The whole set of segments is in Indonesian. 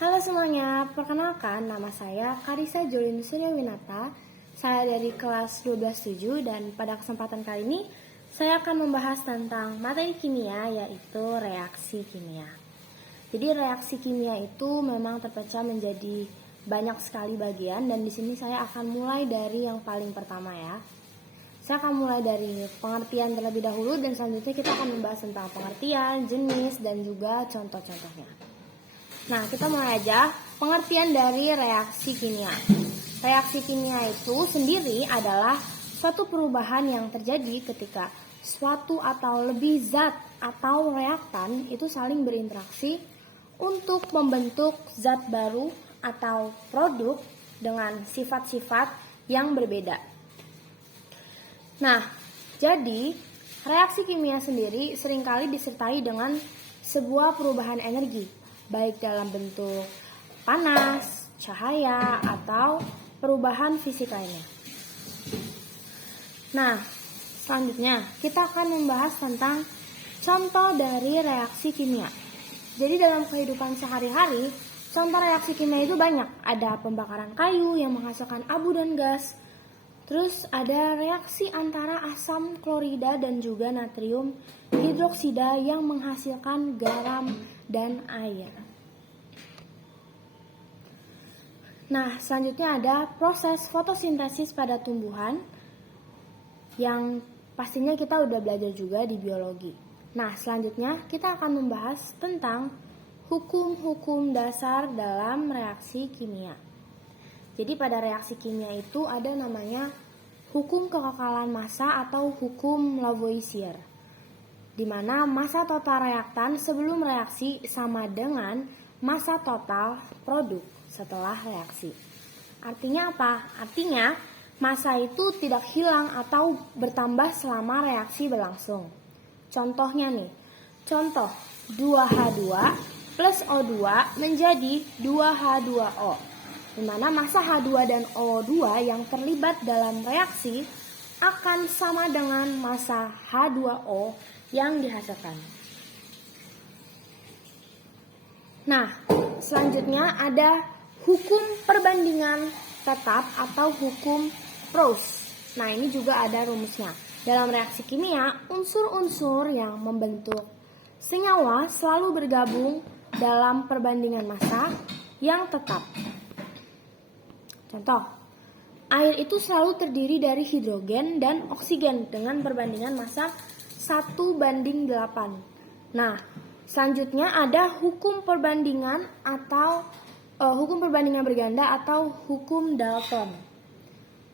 Halo semuanya, perkenalkan nama saya Karisa Jolin Suryawinata. Saya dari kelas 12-7 dan pada kesempatan kali ini saya akan membahas tentang materi kimia, yaitu reaksi kimia. Jadi reaksi kimia itu memang terpecah menjadi banyak sekali bagian dan di sini saya akan mulai dari yang paling pertama ya. Saya akan mulai dari pengertian terlebih dahulu dan selanjutnya kita akan membahas tentang pengertian, jenis, dan juga contoh-contohnya. Nah, kita mulai aja pengertian dari reaksi kimia. Reaksi kimia itu sendiri adalah suatu perubahan yang terjadi ketika suatu atau lebih zat atau reaktan itu saling berinteraksi untuk membentuk zat baru atau produk dengan sifat-sifat yang berbeda. Nah, jadi reaksi kimia sendiri seringkali disertai dengan sebuah perubahan energi, baik dalam bentuk panas, cahaya, atau perubahan fisik lainnya. Nah, selanjutnya kita akan membahas tentang contoh dari reaksi kimia. Jadi dalam kehidupan sehari-hari, contoh reaksi kimia itu banyak. Ada pembakaran kayu yang menghasilkan abu dan gas. Terus ada reaksi antara asam klorida dan juga natrium hidroksida yang menghasilkan garam dan air. Nah, selanjutnya ada proses fotosintesis pada tumbuhan yang pastinya kita udah belajar juga di biologi. Nah, selanjutnya kita akan membahas tentang hukum-hukum dasar dalam reaksi kimia. Jadi pada reaksi kimia itu ada namanya hukum kekekalan massa atau hukum Lavoisier, di mana massa total reaktan sebelum reaksi sama dengan massa total produk setelah reaksi. Artinya apa? Artinya massa itu tidak hilang atau bertambah selama reaksi berlangsung. Contohnya nih, contoh 2H2 plus O2 menjadi 2H2O, di mana massa H2 dan O2 yang terlibat dalam reaksi akan sama dengan massa H2O yang dihasilkan. Nah, selanjutnya ada hukum perbandingan tetap atau hukum Proust. Nah, ini juga ada rumusnya. Dalam reaksi kimia, unsur-unsur yang membentuk senyawa selalu bergabung dalam perbandingan massa yang tetap. Contoh, air itu selalu terdiri dari hidrogen dan oksigen dengan perbandingan massa 1:8. Nah, selanjutnya ada hukum perbandingan atau hukum perbandingan berganda atau hukum Dalton.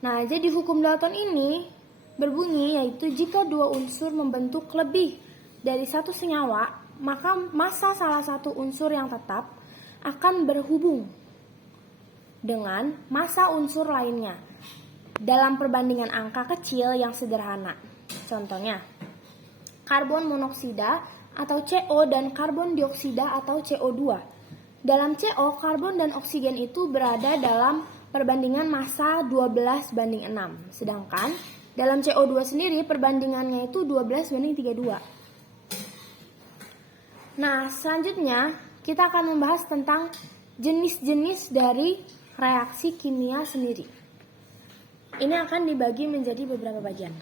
Nah, jadi hukum Dalton ini berbunyi yaitu jika dua unsur membentuk lebih dari satu senyawa, maka massa salah satu unsur yang tetap akan berhubung dengan massa unsur lainnya dalam perbandingan angka kecil yang sederhana. Contohnya, karbon monoksida atau CO dan karbon dioksida atau CO2. Dalam CO, karbon dan oksigen itu berada dalam perbandingan massa 12:6. Sedangkan dalam CO2 sendiri perbandingannya itu 12:32. Nah, selanjutnya kita akan membahas tentang jenis-jenis dari reaksi kimia sendiri. Ini akan dibagi menjadi beberapa bagian.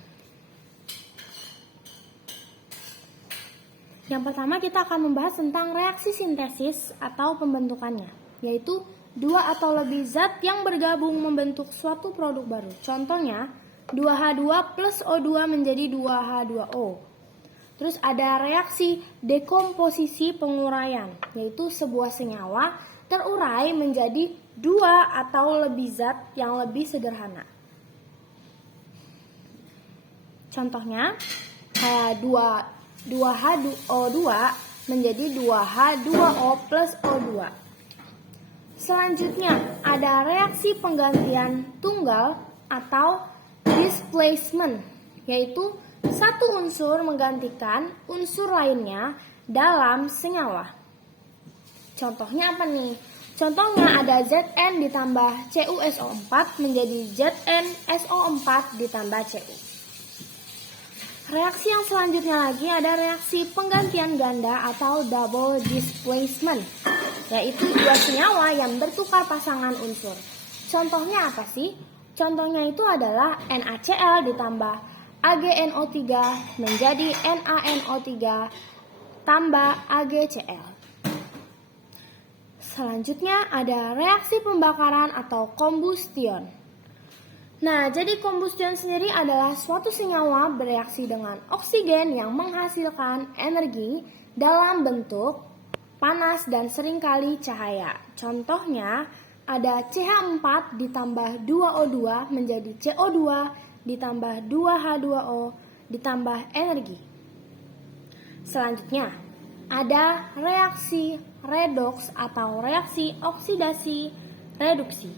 Yang pertama kita akan membahas tentang reaksi sintesis atau pembentukannya, yaitu dua atau lebih zat yang bergabung membentuk suatu produk baru. Contohnya 2H2 plus O2 menjadi 2H2O. Terus ada reaksi dekomposisi penguraian, yaitu sebuah senyawa terurai menjadi dua atau lebih zat yang lebih sederhana. Contohnya kayak 2H2O2 menjadi 2H2O plus O2. Selanjutnya ada reaksi penggantian tunggal atau displacement, yaitu satu unsur menggantikan unsur lainnya dalam senyawa. Contohnya apa nih? Contohnya ada Zn ditambah CuSO4 menjadi ZnSO4 ditambah Cu. reaksi yang selanjutnya lagi ada reaksi penggantian ganda atau double displacement, yaitu dua senyawa yang bertukar pasangan unsur. Contohnya apa sih? Contohnya itu adalah NaCl ditambah AgNO3 menjadi NaNO3 tambah AgCl. Selanjutnya ada reaksi pembakaran atau combustion. Nah, jadi combustion sendiri adalah suatu senyawa bereaksi dengan oksigen yang menghasilkan energi dalam bentuk panas dan seringkali cahaya. Contohnya ada CH4 ditambah 2O2 menjadi CO2 ditambah 2H2O ditambah energi. Selanjutnya ada reaksi redoks atau reaksi oksidasi reduksi.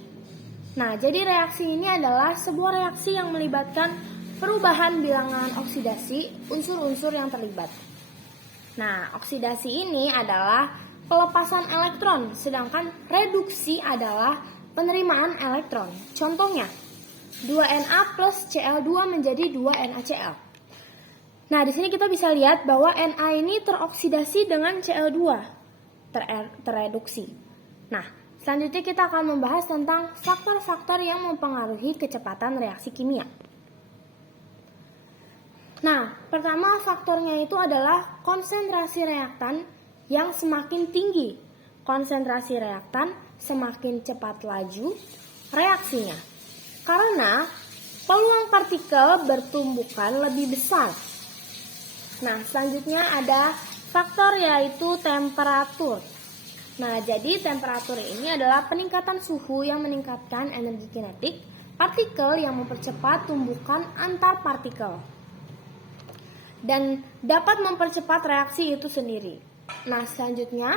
Nah, jadi reaksi ini adalah sebuah reaksi yang melibatkan perubahan bilangan oksidasi unsur-unsur yang terlibat. Nah, oksidasi ini adalah pelepasan elektron, sedangkan reduksi adalah penerimaan elektron. Contohnya, 2Na plus Cl2 menjadi 2NaCl. Nah, di sini kita bisa lihat bahwa Na ini teroksidasi dengan Cl2, tereduksi. Nah, selanjutnya kita akan membahas tentang faktor-faktor yang mempengaruhi kecepatan reaksi kimia. Nah, pertama faktornya itu adalah konsentrasi reaktan yang semakin tinggi. Konsentrasi reaktan semakin cepat laju reaksinya. Karena peluang partikel bertumbukan lebih besar. Nah, selanjutnya ada faktor yaitu temperatur. Nah, jadi temperatur ini adalah peningkatan suhu yang meningkatkan energi kinetik partikel yang mempercepat tumbukan antar partikel dan dapat mempercepat reaksi itu sendiri. Nah, selanjutnya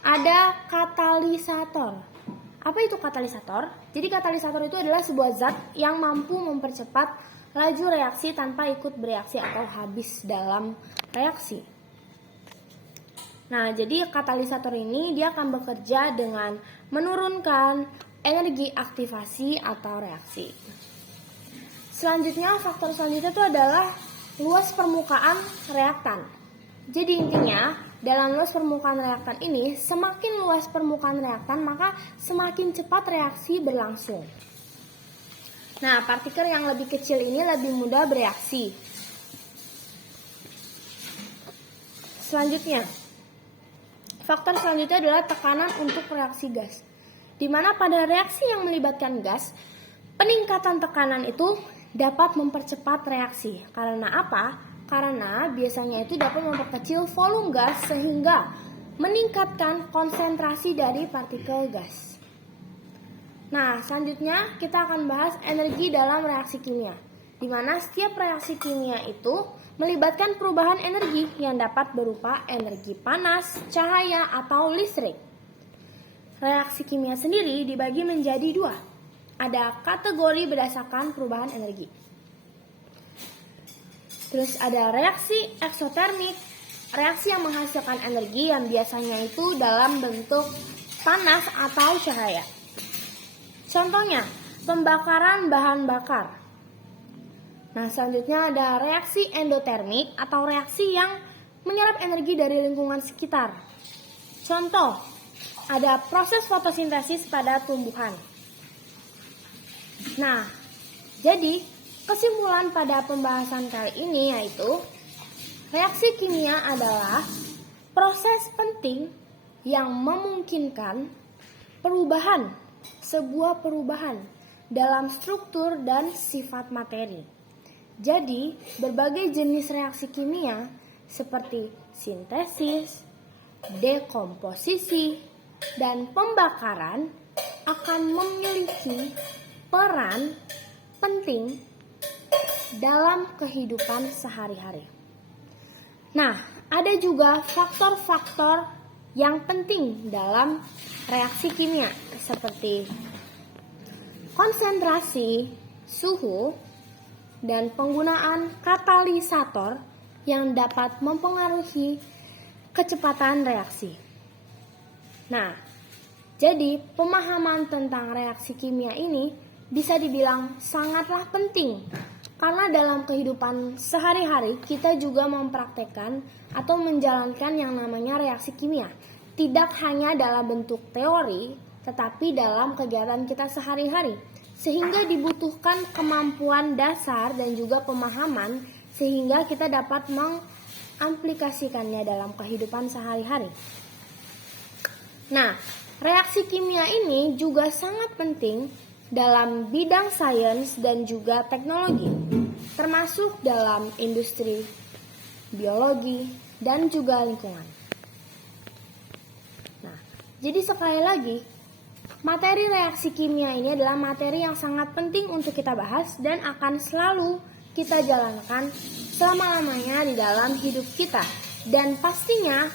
ada katalisator. Apa itu katalisator? Jadi katalisator itu adalah sebuah zat yang mampu mempercepat laju reaksi tanpa ikut bereaksi atau habis dalam reaksi. Nah, jadi katalisator ini dia akan bekerja dengan menurunkan energi aktivasi atau reaksi. Selanjutnya, faktor selanjutnya itu adalah luas permukaan reaktan. Jadi intinya, dalam luas permukaan reaktan ini, semakin luas permukaan reaktan, maka semakin cepat reaksi berlangsung. Nah, partikel yang lebih kecil ini lebih mudah bereaksi. Selanjutnya, faktor selanjutnya adalah tekanan untuk reaksi gas. Di mana pada reaksi yang melibatkan gas, peningkatan tekanan itu dapat mempercepat reaksi. Karena apa? Karena biasanya itu dapat memperkecil volume gas sehingga meningkatkan konsentrasi dari partikel gas. Nah, selanjutnya kita akan bahas energi dalam reaksi kimia, di mana setiap reaksi kimia itu melibatkan perubahan energi yang dapat berupa energi panas, cahaya, atau listrik. Reaksi kimia sendiri dibagi menjadi dua. Ada kategori berdasarkan perubahan energi. Terus ada reaksi eksotermik, reaksi yang menghasilkan energi yang biasanya itu dalam bentuk panas atau cahaya. Contohnya, pembakaran bahan bakar. Nah, selanjutnya ada reaksi endotermik atau reaksi yang menyerap energi dari lingkungan sekitar. Contoh, ada proses fotosintesis pada tumbuhan. Nah, jadi kesimpulan pada pembahasan kali ini yaitu reaksi kimia adalah proses penting yang memungkinkan sebuah perubahan dalam struktur dan sifat materi. Jadi, berbagai jenis reaksi kimia seperti sintesis, dekomposisi, dan pembakaran akan memiliki peran penting dalam kehidupan sehari-hari. Nah, ada juga faktor-faktor yang penting dalam reaksi kimia seperti konsentrasi, suhu, dan penggunaan katalisator yang dapat mempengaruhi kecepatan reaksi. Nah, jadi pemahaman tentang reaksi kimia ini bisa dibilang sangatlah penting Karena dalam kehidupan sehari-hari kita juga mempraktekkan atau menjalankan yang namanya reaksi kimia. Tidak hanya dalam bentuk teori, tetapi dalam kegiatan kita sehari-hari. Sehingga dibutuhkan kemampuan dasar dan juga pemahaman sehingga kita dapat mengaplikasikannya dalam kehidupan sehari-hari. Nah, reaksi kimia ini juga sangat penting dalam bidang sains dan juga teknologi, termasuk dalam industri, biologi, dan juga lingkungan. Nah, jadi sekali lagi, materi reaksi kimia ini adalah materi yang sangat penting untuk kita bahas dan akan selalu kita jalankan selama-lamanya di dalam hidup kita. Dan pastinya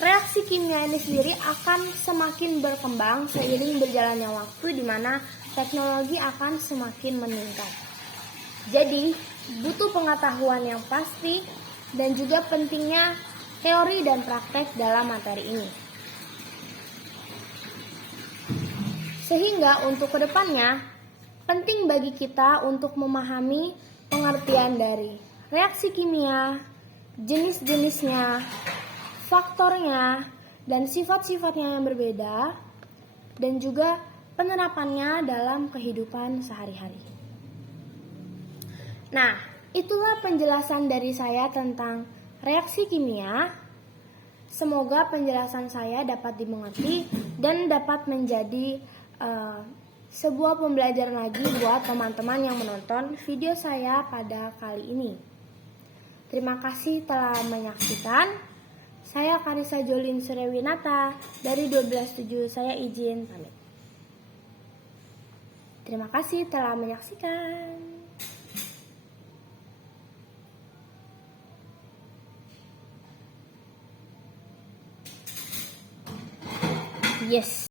reaksi kimia ini sendiri akan semakin berkembang seiring berjalannya waktu di mana teknologi akan semakin meningkat. Jadi, butuh pengetahuan yang pasti dan juga pentingnya teori dan praktek dalam materi ini. Sehingga untuk kedepannya, penting bagi kita untuk memahami pengertian dari reaksi kimia, jenis-jenisnya, faktornya, dan sifat-sifatnya yang berbeda, dan juga penerapannya dalam kehidupan sehari-hari. Nah, itulah penjelasan dari saya tentang reaksi kimia. Semoga penjelasan saya dapat dimengerti dan dapat menjadi sebuah pembelajaran lagi buat teman-teman yang menonton video saya pada kali ini. Terima kasih telah menyaksikan. Saya Karissa Jolin Surewinata dari 12.7. Saya izin pamit. Terima kasih telah menyaksikan. Yes.